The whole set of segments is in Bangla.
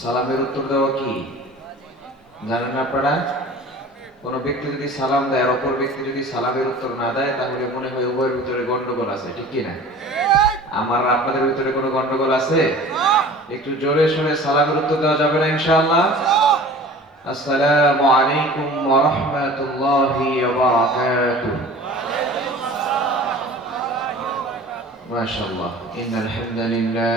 সালামের উত্তর দেওয়া কি জানেন না আপনারা কোনো ব্যক্তি যদি সালাম দেয় আর অপর ব্যক্তি যদি সালামের উত্তর না দেয় তাহলে মনে হয় উভয়ের ভিতরে গন্ডগোল আছে ঠিক কি না আমার আর আপনাদের ভিতরে কোনো গন্ডগোল আছে একটু জোরে সোরে সালামের উত্তর দেওয়া যাবে না ইনশাআল্লাহ আসসালামু আলাইকুম ওয়া রাহমাতুল্লাহি ওয়া বারাকাতুহু ما شاء الله إن الحمد لله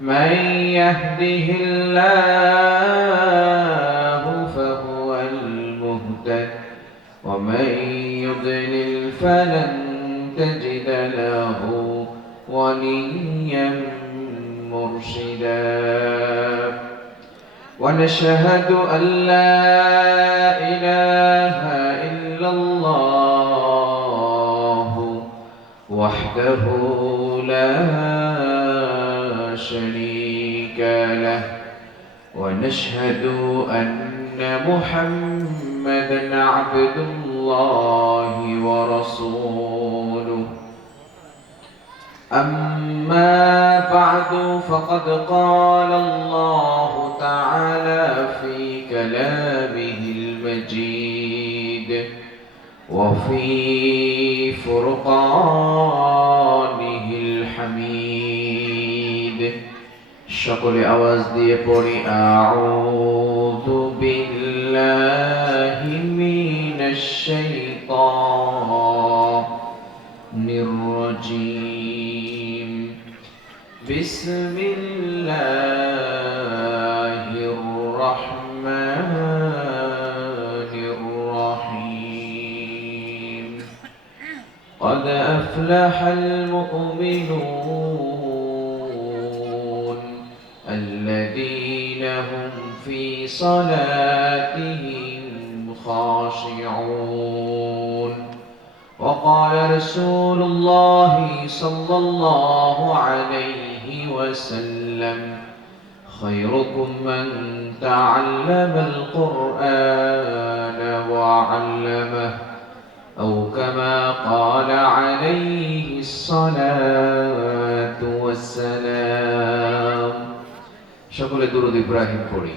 من يهده الله فهو المهتد ومن يضلل فلن تجد له وليا مرشدا. ونشهد أن لا إله إلا الله وحده لا ونشهد أن محمدا عبد الله ورسوله. أما بعد فقد قال الله تعالى في كلامه المجيد وفي فرقانه সকলে আওয়াজ দিয়ে পড়ি আউযু বিল্লাহি মিনাশ শাইতানির রাজীম বিসমিল্লাহির রাহমানির রাহিম قد أفلح المؤمنون صلاتهم خاشعون. وقال رسول الله صلى الله عليه وسلم خيركم من تعلم القرآن وعلمه أو كما قال عليه الصلاة والسلام. شكرا درود إبراهيم قولي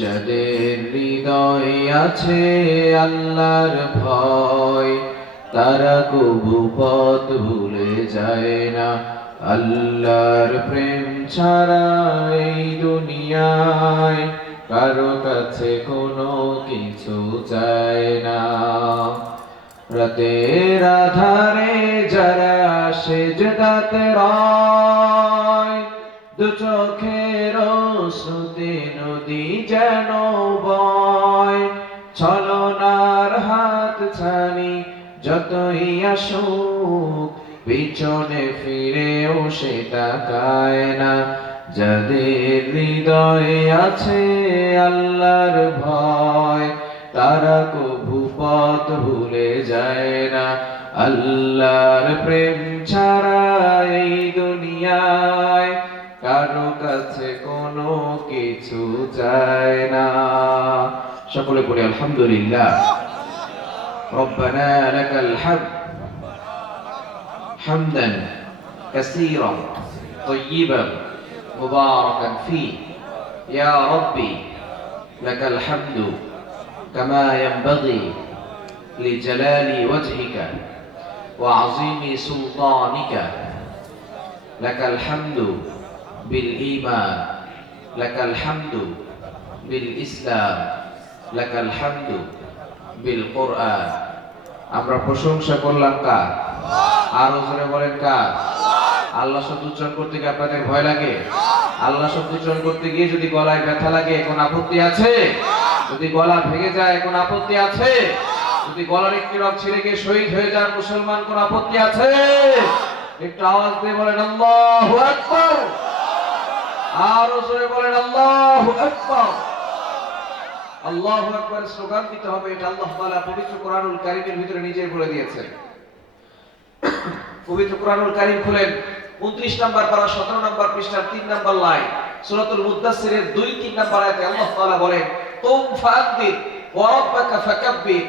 যাদের হৃদয়ে আছে আল্লাহর ভয়, তারা কবু পথ ভুলে যায় না। আল্লাহর প্রেম ছাড়া এই দুনিয়ায় কারও কাছে কোনো কিছু চায় না। রাতের আধারে যারা সেজদাতে রয়, দু চোখের সুতে নদী যেন বয়, ছলনার হাত ছানি, যতই আসুক, পিছনে ফিরেও সে তাকায় না। যাদের হৃদয়ে আছে আল্লাহর ভয়, তারা কবু পথ ভুলে যায় না। আল্লাহর প্রেম ছাড়া এই দুনিয়ায় কারো কাছে কোনো কিছু চায় না সকলে বলি আলহামদুলিল্লাহ ربنا لك الحمد حمدا كثيرا طيبا مباركا فيه يا ربي لك الحمد كما ينبغي لجلال وجهك وعظيم سلطانك لك الحمد বিল ইমান বিল ইসলাম আমরা প্রশংসা করলাম কার? আরও জোরে বলেন কার? আল্লাহ শব্দ উচ্চারণ করতে গিয়ে আপনাদের ভয় লাগে? আল্লাহ শব্দ উচ্চারণ করতে গিয়ে যদি গলায় ব্যথা লাগে কোন আপত্তি আছে? যদি গলা ভেঙে যায় কোন আপত্তি আছে? যদি গলার একটি ছেড়ে গিয়ে শহীদ হয়ে যান, মুসলমান, কোন আপত্তি আছে? একটু আওয়াজ দিয়ে বলেন, আল্লাহু আকবার! আরও জোরে বলেন, আল্লাহু আকবার। আল্লাহু আকবার স্লোগান দিতে হবে, এটা আল্লাহ তাআলা পবিত্র কোরআনুল কারীমের ভিতরে নিজেই বলে দিয়েছেন। পবিত্র কোরআনুল কারীম খুলেন 29 নাম্বার পারা 17 নাম্বার পৃষ্ঠার 3 নাম্বার লাইন, সূরাতুল মুদ্দাসসিরের 2 3 নাম্বার আয়াতে আল্লাহ তাআলা বলেন, তুম ফাআদ্দির ওয়া রাব্বাকা ফাকাব্বির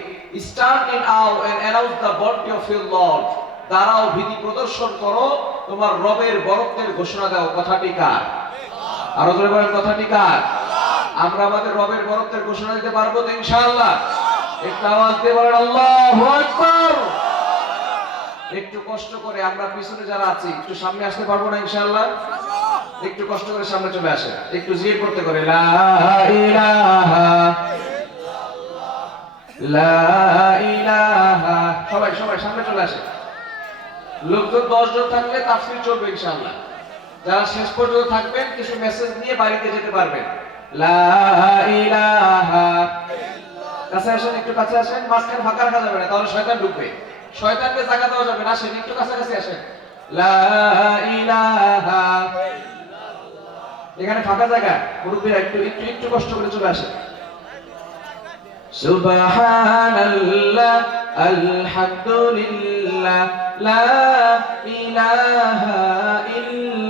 stand in awe and announce the bounty of your Lord. দাঁড়াও, ভীতি প্রদর্শন করো, তোমার রবের বরত্বের ঘোষণা দাও। কথাটি কার? আরও জোরে বলেন, কথাটি কার? আমরা আমাদের রবের বরত্বের ঘোষণা দিতে পারব তো ইনশাআল্লাহ। একটু আওয়াজ দিয়ে বলেন, আল্লাহু আকবার! একটু কষ্ট করে আমরা পিছনে যারা আছি, একটু সামনে আসতে পারব না ইনশাআল্লাহ? একটু কষ্ট করে সামনে চলে আসে একটু জিয়ে করতে করে, লা ইলাহা সবাই সবাই সামনে চলে আসে লোকজন দশজন থাকলে তাফসির চলবে ইনশাআল্লাহ। যারা শেষ পর্যন্ত থাকবেন, কিছু মেসেজ নিয়ে বাড়িতে যেতে পারবেন। কাছে আসেন, একটু কাছে আসেন, মাঝখানে ফাঁকা রাখা যাবে না, তাহলে শয়তান ঢুকবে। শয়তানকে জায়গা দেওয়া যাবে না একটু কাছাকাছি আসেন। এখানে ফাঁকা জায়গা একটু একটু একটু কষ্ট করে চলে আসেন।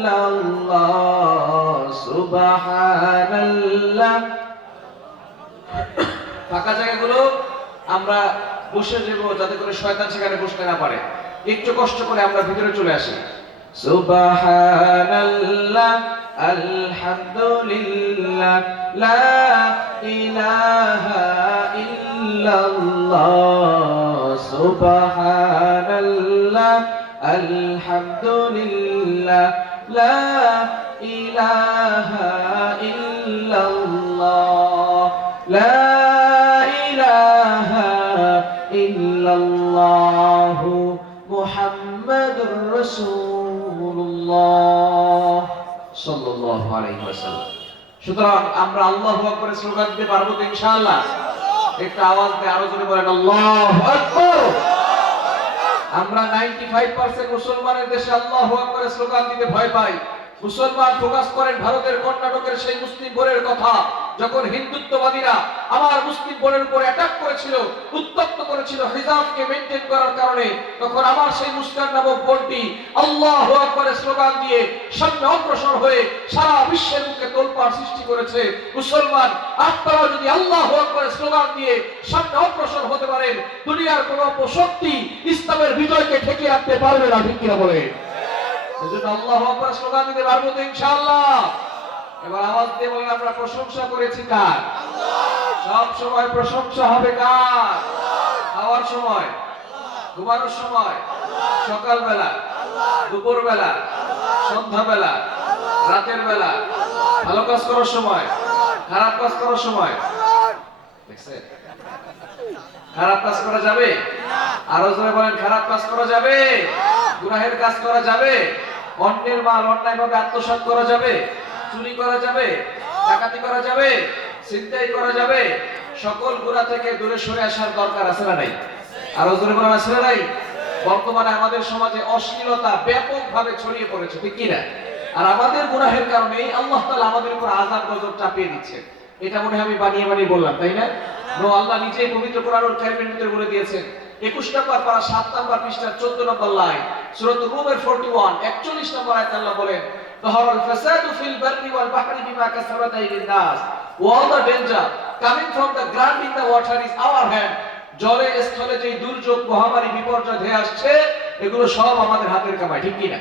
ইল্লাল্লাহ সুবহানাল্লাহ। ফাঁকা জায়গাগুলো আমরা বসে যাব যাতে করে শয়তান সেখানে বসতে না পারে। একটু কষ্ট করে আমরা ভিতরে চলে আসি। সুবহানাল্লাহ, আলহামদুলিল্লাহ, লা ইলাহা ইল্লাল্লাহ, সুবহানাল্লাহ, আলহামদুলিল্লাহ। লা ইলাহা ইল্লাল্লাহ, লা ইলাহা ইল্লাল্লাহ মুহাম্মাদুর রাসূলুল্লাহ সাল্লাল্লাহু আলাইহি ওয়াসাল্লাম। সুতরাং আমরা আল্লাহু আকবার স্লোগান দিতে পারব তো ইনশাআল্লাহ? একটা আওয়াজ দিয়ে আরও জোরে বলেন, আল্লাহু আকবার। আমরা 95% মুসলমানের দেশে আল্লাহু আকবার স্লোগান দিতে ভয় পাই। মুসলমান ফোকাস করেন ভারতের কর্ণাটকের সেই মুসলিম ভোরের কথা। যখন হিন্দুত্ববাদীরা আমার মুসলিম বোনের উপর অ্যাটাক করেছিল, উত্তপ্ত করেছিল, হিজাবকে মেনটেন করার কারণে, তখন আমার সেই মুসকান নামক বোনটি আল্লাহ আকবরের স্লোগান দিয়ে সামনে অগ্রসর হয়ে সারা বিশ্বের মুখে তোলপাড় সৃষ্টি করেছে। মুসলমান আপনারা যদি আল্লাহ আকবরের স্লোগান দিয়ে সামনে অগ্রসর হতে পারেন, দুনিয়ার কোন অপশক্তি ইসলামের বিজয়কে ঠেকে রাখতে পারবে না, ঠিক কিনা বলে এজন্য আল্লাহ আকবার স্লোগান দিতে পারব তো ইনশাআল্লাহ। এবার আওয়াজ দিয়ে বলেন, আমরা প্রশংসা করেছি কার? সব সময় প্রশংসা হবে কার? খাওয়ার সময়, ঘুমানোর সময়, সকালবেলা, দুপুরবেলা, সন্ধ্যাবেলা, রাতের বেলা, ভালো কাজ করার সময়, খারাপ কাজ করার সময়। দেখছেন? খারাপ কাজ করা যাবে? আরও জোরে বলেন, খারাপ কাজ করা যাবে? গুনাহের কাজ করা যাবে? অন্যের মাল অন্যায়ভাবে আত্মসাৎ করা যাবে? চুরি করা যাবে, ডাকাতি করা যাবে, ছিনতাই করা যাবে, সকল গুনাহ থেকে দূরে সরে আসার দরকার আছে না নাই? আরও জোরে বলেন, আছে না নাই? বর্তমানে আমাদের সমাজে অশ্লীলতা ব্যাপকভাবে ছড়িয়ে পড়েছে, ঠিক কি না আর আমাদের গুনাহের কারণে আল্লাহ তাআলা আমাদের উপর আযাব গজব চাপিয়ে দিচ্ছে। এটা মনে আমি বানিয়ে বানিয়ে বললাম, তাই না? নো, আল্লাহ নিজেই পবিত্র কোরআনুল কারীমের ভিতরে বলে দিয়েছেন 21 নম্বর পারা 7 নম্বর পৃষ্ঠার 14 নম্বর লাইন, সূরাতুর রুমের 41 41 নম্বর আয়াতে আল্লাহ বলেন ظهر الفساد في البر والبحر بما كسبت أيدي الناس all the danger coming from the ground in the water is our hand জলে স্থলে যে দুর্যোগ মহামারী বিপর্যয় ধেয়ে আসছে এগুলো সব আমাদের হাতের কামাই ঠিক কি না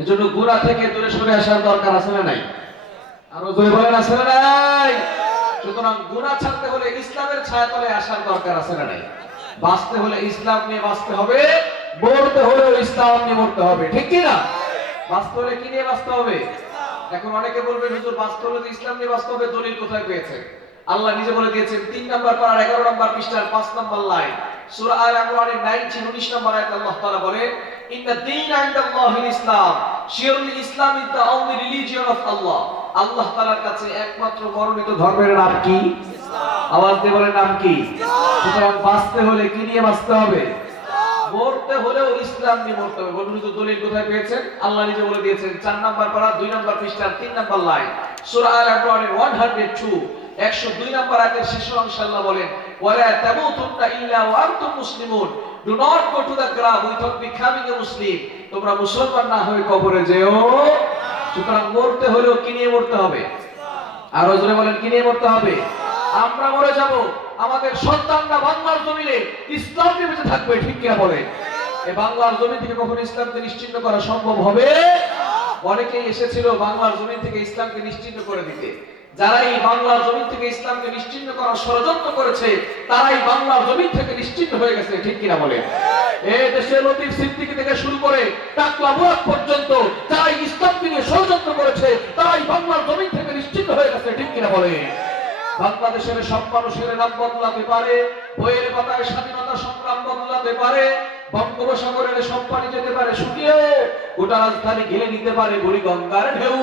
এজন্য গুনাহ থেকে দূরে সরে আসার দরকার আছে না নাই আরো জোরে বলেন আছে না নাই সুতরাং গুনাহ ছাড়তে হলে ইসলামের ছায়াতলে আসার দরকার আছে না নাই বাঁচতে হলে ইসলাম নিয়ে বাঁচতে হবে মরতে হলেও ইসলাম নিয়ে মরতে হবে ঠিক কি না বাঁচতে হলে কি নিয়ে বাঁচতে হবে? এখন অনেকে বলবে হুজুর বাঁচতে হলে ইসলাম নিয়ে বাঁচতে হবে দলিল কোথায় পেয়েছে? আল্লাহ নিজে বলে দিয়েছেন তিন নাম্বার পারার এগারো নাম্বার পৃষ্ঠার পাঁচ নাম্বার লাইন। সূরা আল ইমরানের 19 19 নম্বর আয়াতে আল্লাহ তাআলা বলে ইন্না দীন ইনদাল্লাহিল ইসলাম surely Islam is the only religion of Allah. আল্লাহ তাআলার কাছে একমাত্র মনোনীত ধর্মের নাম কি? আওয়াজ দিয়ে বলেন নাম কি? সুতরাং বাঁচতে হলে কি নিয়ে বাঁচতে হবে? মরতে হলেও ইসলাম নিয়ে মরতে হবে। বলুন তো দলিল কোথায় পেয়েছেন? আল্লাহ নিজে বলে দিয়েছেন, চার নাম্বার পারা, দুই নাম্বার পৃষ্ঠার, তিন নাম্বার লাইন। সূরা আল ইমরানের 102 102 নাম্বার আয়াতের শেষ অংশ আল্লাহ বলেন, ওয়ালা তামুতুন্না ইল্লা ওয়া আনতুম মুসলিমুন। Do not go to the grave without becoming a Muslim তোমরা মুসলমান না হয়ে কবরে যেও। সুতরাং মরতে হলেও কি নিয়ে মরতে হবে? আর জোরে বলেন, কি নিয়ে মরতে হবে? আমরা মরে যাব। আমাদের সন্তানরা বাংলার জমিনে ইসলাম বেঁচে থাকবে, ঠিক কিনা বলে? এই বাংলার জমি থেকে কখনো ইসলামকে নিশ্চিন্ন করা সম্ভব হবে? অনেকেই এসেছিল বাংলার জমি থেকে ইসলামকে নিশ্চিন্ন করে দিতে। যারা এই বাংলার জমি থেকে ইসলামকে নিশ্চিন্ন করার ষড়যন্ত্র করেছে, তারাই বাংলার জমি থেকে নিশ্চিন্ন হয়ে গেছে, ঠিক কিনা বলে? এই দেশের লতিফ সিদ্দিকী থেকে শুরু করে টাকলা মুরাদ পর্যন্ত যারা এই ইসলামকে নিয়ে ষড়যন্ত্র করেছে, তারাই বাংলার জমি থেকে নিশ্চিন্ন হয়ে গেছে, ঠিক কিনা বলে? বাংলাদেশের সব মানুষের নাম বদলাতে পারে, বইয়ের পাতায় স্বাধীনতা সংগ্রাম বদলাতে পারে, বঙ্গোপসাগরের সব পানি যেতে পারে, শুকিয়ে গোটা রাজধানী ঘিরে নিতে পারে বুড়ি গঙ্গার ঢেউ।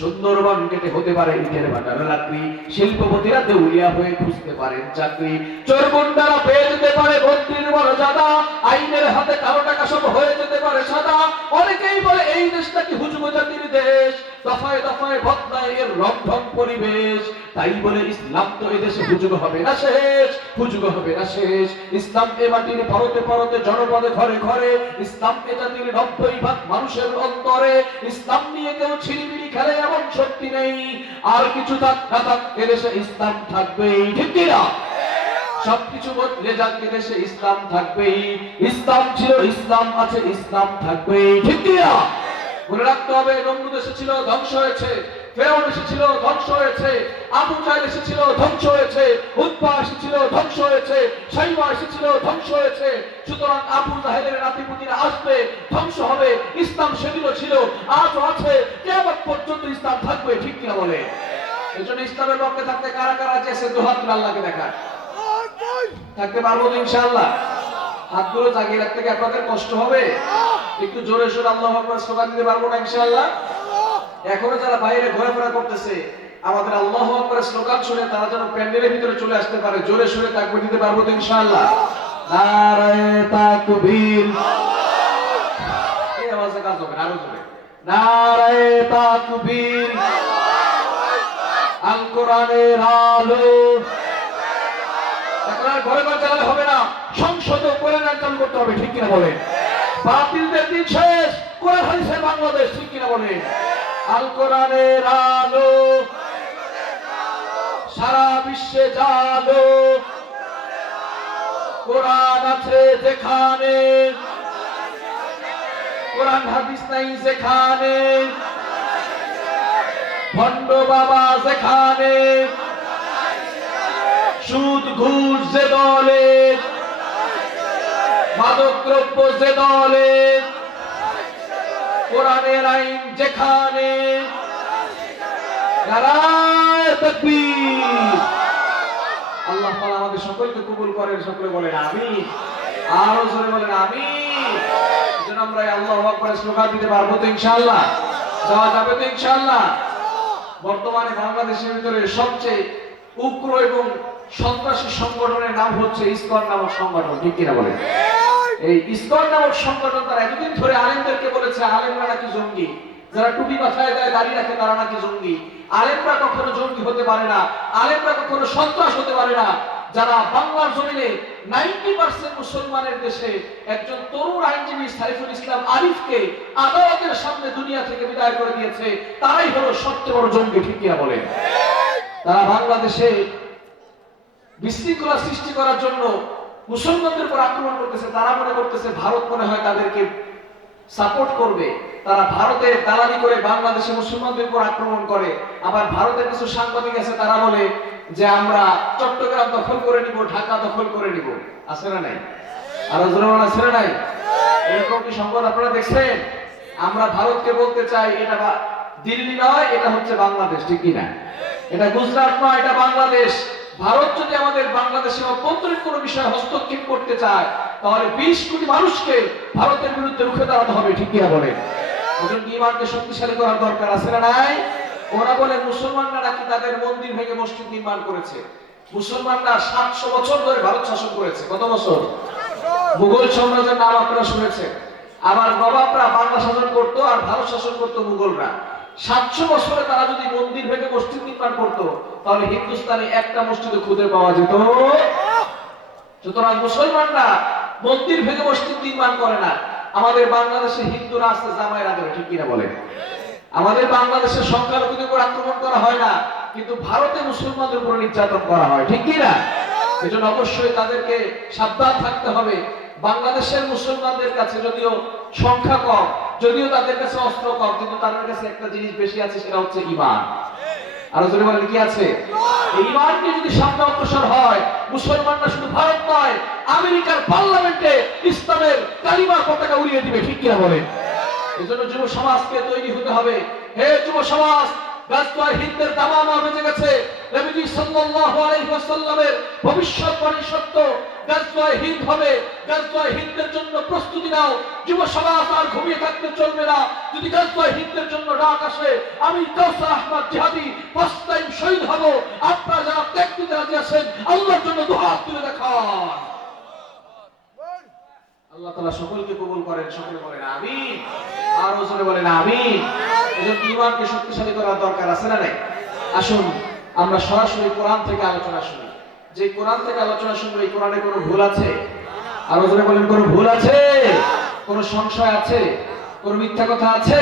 সুন্দরবন কেটে হতে পারে ইটের ভাটার রাত্রি শিল্পপতিরা দেউলিয়া হয়ে খুঁজতে পারেন চাকরি। চোরগুন্ডারা পেয়ে যেতে পারে মন্ত্রীর বড় জাদা আইনের হাতে কালো টাকা সব হয়ে যেতে পারে সাদা। অনেকেই বলে এই দেশটা কি হুজুগ জাতির দেশ, দফায় দফায় বদলায় এর রংঢং পরিবেশ। তাই বলে ইসলাম তো এদেশে হুজুগ হবে না শেষ, হুজুগ হবে না শেষ। ইসলাম এ মাটির পরতে পরতে জনপদে ঘরে ঘরে, ইসলাম এ জাতির নব্বই ভাগ মানুষের অন্তরে। ইসলাম নিয়ে কেউ ছিড়িবিড়ি খেলে এমন শক্তি নেই। আর কিছু থাক না থাক, এদেশে ইসলাম থাকবেই। ঠিক কি সবকিছু বদলে যাক দেশে ইসলাম থাকবেই। ইসলাম ছিল, ইসলাম আছে, ইসলাম থাকবেই। ঠিক মনে রাখতে হবে নমরুদ এসেছিল ধ্বংস হয়েছে। ফেরাউন এসেছিল, ধ্বংস হয়েছে। আবু জাহেল এসেছিল, ধ্বংস হয়েছে। উৎপা এসেছিল, ধ্বংস হয়েছে। সাইবা এসেছিল, ধ্বংস হয়েছে। সুতরাং আবু জাহেলের নাতিপুতিরা আসবে, ধ্বংস হবে। ইসলাম সেদিনও ছিল, আজও আছে। কেমন পর্যন্ত ইসলাম থাকবে, ঠিক কিনা বলে? এই জন্য ইসলামের পক্ষে থাকতে কারা কারা চেয়েছে দুহাত তুলে আল্লাহকে দেখা থাকতে পারব তো ইনশাআল্লাহ? হাতগুলো জাগিয়ে রাখতে কি আপনাদের কষ্ট হবে? একটু জোরে সোরে আল্লাহ আকবার স্লোগান দিতে পারব না ইনশাআল্লাহ? এখনও যারা বাইরে ঘোরাফেরা করতেছে আমাদের আল্লাহ আকবার স্লোগান শুনে তারা যেন প্যান্ডেলের ভিতরে চলে আসতে পারে। জোরে সোরে তাকবীর দিতে পারব তো ইনশাআল্লাহ। নারায়ে তাকবীর। এই আওয়াজে কাজ হবে না, আরও জোরে নারায়ে তাকবীর। আল কোরআনের আলো। এখন আর ঘরে ঘরে চালালে হবে না। সংসদে কোরআন চালু করতে হবে ঠিক কিনা বলে বাতিলদের দিন শেষ। কোরআন হাদিসের বাংলাদেশ ঠিক কিনা বলে আল কোরআনের আলো। সারা বিশ্বে জালো। কোরআন আছে যেখানে। কোরআন হাদিস নাই যেখানে। ভণ্ড বাবা যেখানে। সুদ, ঘুষ যে দলে। মাদক দ্রব্য যে দলে। কোরআনের আইন যেখানে আল্লাহ তাআলা আমাদের সকলকে কবুল করেন, সকলে বলেন আমিন। আরও জোরে বলেন আমিন। যেন আমরা আল্লাহু আকবার স্লোগান দিতে পারব তো ইনশাআল্লাহ। যাওয়া যাবে তো ইনশাআল্লাহ। বর্তমানে বাংলাদেশের ভিতরে সবচেয়ে উগ্র এবং সন্ত্রাসী সংগঠনের নাম হচ্ছে ইসকন নামক সংগঠন, ঠিক কিনা বলে এই ইসকন নামক সংগঠন তারা এতদিন ধরে আলেমদেরকে বলেছে, আলেমরা নাকি জঙ্গি। যারা টুপি মাথায় দেয়, দাড়ি রাখে, তারা নাকি জঙ্গি। আলেমরা কখনো জঙ্গি হতে পারে না, আলেমরা কখনো সন্ত্রাস হতে পারে না। যারা বাংলার জমিনে নাইনটি পার্সেন্ট মুসলমানের দেশে একজন তরুণ আইনজীবী সাইফুল ইসলাম আরিফকে আদালতের সামনে দুনিয়া থেকে বিদায় করে দিয়েছে, তারাই হলো সবচেয়ে বড় জঙ্গি, ঠিক কিনা বলেন? তারা বাংলাদেশে বিশৃঙ্খলা সৃষ্টি করার জন্য মুসলমানদের উপর আক্রমণ করতেছে, তারা মনে করতেছে ভারত মনে হয় তাদেরকে সাপোর্ট করবে। তারা ভারতে দালালি করে বাংলাদেশে মুসলমানদের উপর আক্রমণ করে। আবার ভারতের কিছু সাংবাদিক আছে, তারা বলে যে আমরা চট্টগ্রাম দখল করে নিব, ঢাকা দখল করে নিব। আছে না নাই? আর জনগণ আছে না নাই? এরকম কি সংবাদ আপনারা দেখছেন? আমরা ভারতকে বলতে চাই, এটা দিল্লি নয়, এটা হচ্ছে বাংলাদেশ, ঠিক কি না এটা গুজরাট নয়, এটা বাংলাদেশ। ভারত যদি আমাদের বাংলাদেশে অভ্যন্তরীণ কোনো বিষয়ে হস্তক্ষেপ করতে চায়, তাহলে বিশ কোটি মানুষকে ভারতের বিরুদ্ধে রুখে দাঁড়াতে হবে, ঠিক কিনা বলে ওজন ইমানকে শক্তিশালী করার দরকার আছে না নাই? ওরা বলে মুসলমানরা নাকি তাদের মন্দির ভেঙে মসজিদ নির্মাণ করেছে। মুসলমানরা সাতশো বছর ধরে ভারত শাসন করেছে। কত বছর? মুঘল সাম্রাজ্যের নাম আপনারা শুনেছেন। আবার নবাবরা বাংলা শাসন করতো আর ভারত শাসন করতো মুঘলরা। সাতশো বছরে তারা যদি মন্দির ভেঙে মসজিদ নির্মাণ করতো, তাহলে হিন্দুস্তানে একটা মসজিদে খুঁজে পাওয়া যেত। সুতরাং মুসলমানরা মন্দির ভেঙে মসজিদ নির্মাণ করে না। আমাদের বাংলাদেশে হিন্দুরা আছে জামাইরা ধরে ঠিক কিনা বলে আমাদের বাংলাদেশের সংখ্যালঘুদের উপর আক্রমণ করা হয় না, কিন্তু ভারতে মুসলমানদের উপর নির্যাতন করা হয়, ঠিক কিনা? এজন্য অবশ্যই তাদেরকে সাবধান থাকতে হবে। বাংলাদেশের মুসলমানদের কাছে যদিও সংখ্যা কম, যদিও তাদের কাছে অস্ত্র কম, কিন্তু তাদের কাছে একটা জিনিস বেশি আছে, সেটা হচ্ছে ইমান আরও জোরে কি আছে? ইমানকে যদি সামনে অগ্রসর হয়, মুসলমানরা শুধু ভারত নয়, আমেরিকার পার্লামেন্টে ইসলামের কালিমার পতাকা উড়িয়ে দিবে, ঠিক কিনা এজন্য যুব সমাজকে তৈরি হতে হবে। হে যুব সমাজ গাছওয়ার হিন্দের দামামা বেজে গেছে। নবীজি সাল্লাল্লাহু আলাইহি ওয়াসাল্লামের ভবিষ্যৎবাণী সত্য গাছওয়ার হিন্দ হবে। জন্য প্রস্তুতি নাও। যুব সমাজ আর ঘুমিয়ে থাকতে চলবে না। যদি জন্য ডাক আসে, আমি আহমদ জিহাদি ফার্স্ট টাইম শহীদ হব। আপনারা যারা রাজি আছেন, আল্লাহর জন্য তুলে দেখান। আল্লাহ তাআলা সকলকে কবুল করেন, সকলে বলেন আমিন। আর ওজনে বলেন এজন্য ঈমানকে শক্তিশালী করার দরকার আছে না নাই? আসুন, আমরা সরাসরি কোরআন থেকে আলোচনা শুনি। যে কোরআন থেকে আলোচনা শুনব, এই কোরআনে কোনো ভুল আছে? আর ওজনে কোনো ভুল আছে? কোনো সংশয় আছে? কোনো মিথ্যা কথা আছে?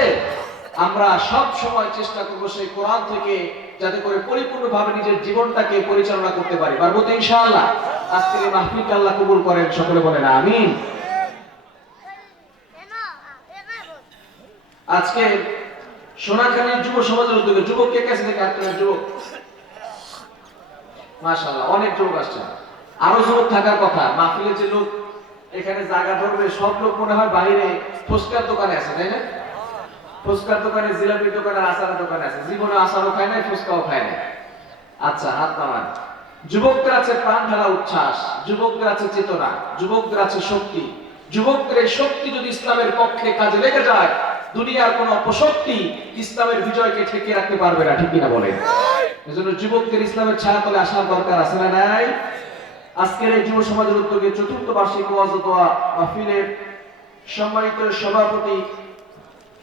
আমরা সব সময় চেষ্টা করব সেই কোরআন থেকে যাতে করে পরিপূর্ণভাবে নিজের জীবনটাকে পরিচালনা করতে পারি। পারব তো ইনশাআল্লাহ? এই মাহফিলকে আল্লাহ কবুল করেন, সকলে বলেন আমিন। আজকে সোনাখালীর যুব সমাজের উদ্যোগে যুবক কে কাছে থেকে যুবক। মাশাআল্লাহ, অনেক যুবক আসছে। আরও যুবক থাকার কথা, মাহফিলে যে লোক এখানে জায়গা ধরবে, সব লোক মনে হয় বাইরে দোকানে আছে, তাই না? দোকানে দোকানে দোকানে আছে। জীবনে খায় ফুচকাও খায় নাই। আচ্ছা হাত নামান। যুবকদের আছে প্রাণ উচ্ছ্বাস, যুবকদের আছে চেতনা, যুবকদের আছে শক্তি। যুবকদের শক্তি যদি ইসলামের পক্ষে কাজে লেগে যায়, দুনিয়ার কোন অপশক্তি ইসলামের বিজয়কে ঠেকে রাখতে পারবে না, ঠিক কিনা বলে এজন্য যুবকদের ইসলামের ছায়াতলে আসার দরকার আছে না নাই? আজকের এই যুব সমাজের উদ্যোগে চতুর্থ বার্ষিক ওয়াজ দোয়া মাহফিলের সম্মানিত সভাপতি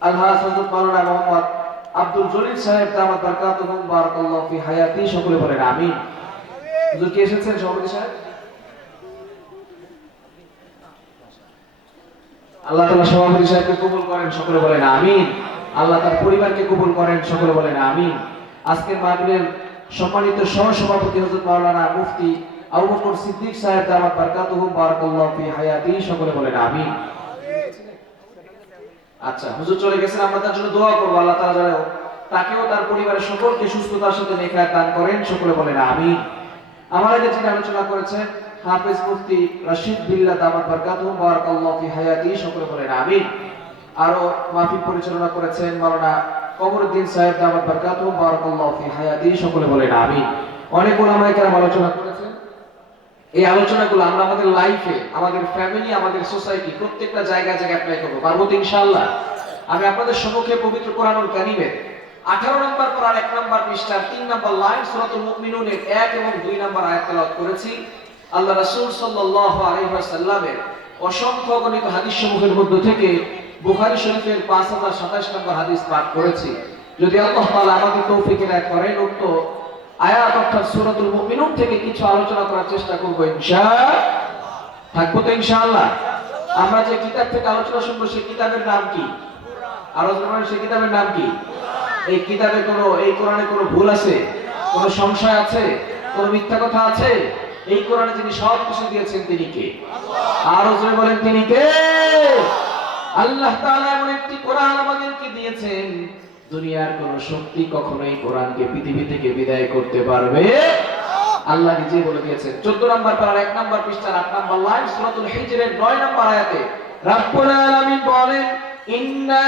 আলহাজ হযরত মাওলানা মোহাম্মদ আব্দুল জলিল সাহেব দামাত বারকাতুহু বারাকাল্লাহু ফি হায়াতি, সকলে বলেন আমিন। হুজুর কি এসেছেন সভাপতি সাহেব? আল্লাহ তাআলা সভাপতি সাহেবকে কবুল করেন, সকলে বলেন আমিন। আল্লাহ তার পরিবারকে কবুল করেন, সকলে বলেন আমিন। আজকের মাহফিলের সম্মানিত সহ সভাপতি হযরত মাওলানা মুফতি আবু বকর সিদ্দিক সাহেব দামাত বারকাতুহু, বারাকাল্লাহু ফি হায়াতি, সকলে বলেন আমিন। আচ্ছা হুজুর চলে গেছেন, আমরা তার জন্য দোয়া করব, আল্লাহ তাআলা যেন তাকেও তার পরিবারের সকলকে সুস্থতার সাথে নেখায় দান করেন, সকলে বলেন আমিন। আমার আগে যিনি আলোচনা করেছেন, হাফেজ মুফতি রশিদ বিল্লাহ দামাত বারকাতুহু, বারাকাল্লাহু ফি হায়াতি, সকলে বলেন আমিন। আরও মাহফিল পরিচালনা করেছেন মাওলানা কবরউদ্দিন সাহেব দামাত বারকাতুহু বারাকাল্লাহু ফি হায়াতি, সকলে বলেন আমিন। অনেক ওলামায়ে কেরাম আলোচনা করেছেন। এই আলোচনাগুলো আমরা আমাদের লাইফে আমাদের ফ্যামিলি আমাদের সোসাইটি প্রত্যেকটা জায়গায় জায়গায় অ্যাপ্লাই করব। পারব তো ইনশাআল্লাহ? আমি আপনাদের সম্মুখে পবিত্র কোরআনুল কারিমের আঠারো নম্বর পড়ার এক নম্বর পৃষ্ঠার তিন নম্বর লাইন সুরাতুল মুমিনুনের এক এবং দুই নম্বর আয়াত তেলাওয়াত করেছি। আল্লাহ রাসূল সাল্লাল্লাহু আলাইহি ওয়াসাল্লামের অসংখ্য গণিত হাদিস সমূহের মধ্য থেকে বুখারী শরীফের পাঁচ হাজার সাতাশ নম্বর হাদিস পাঠ করেছি। যদি আল্লাহ তাআলা আমাকে তৌফিক এনায়েত করেন, উক্ত আয়াত অর্থাৎ সূরাতুল মুমিনুন থেকে কিছু আলোচনা করার চেষ্টা করব ইনশা থাকব তো ইনশাআল্লাহ। আমরা যে কিতাব থেকে আলোচনা শুনব, সেই কিতাবের নাম কি? আলোচনা সেই কিতাবের নাম কি? এই কিতাবে কোনো, এই কোরআনে কোনো ভুল আছে? কোনো সংশয় আছে? কোনো মিথ্যা কথা আছে? এই কোরআনে যিনি সব কিছু দিয়েছেন তিনি কে? আরও জোরে বলেন, তিনি কে? আল্লাহ তাআলা এমন একটি কোরআন আমাদেরকে দিয়েছেন, দুনিয়ার কোন শক্তি কখনোই কোরআনকে পৃথিবী থেকে বিদায় করতে পারবে। আল্লাহ নিজে বলে দিয়েছেন, চোদ্দ নম্বর পারার 1 নম্বর পৃষ্ঠার 8 নম্বর লাইন সূরাতুল হিজরের 9 নম্বর আয়াতে, রাব্বুল আলামিন বলেন, ইন্না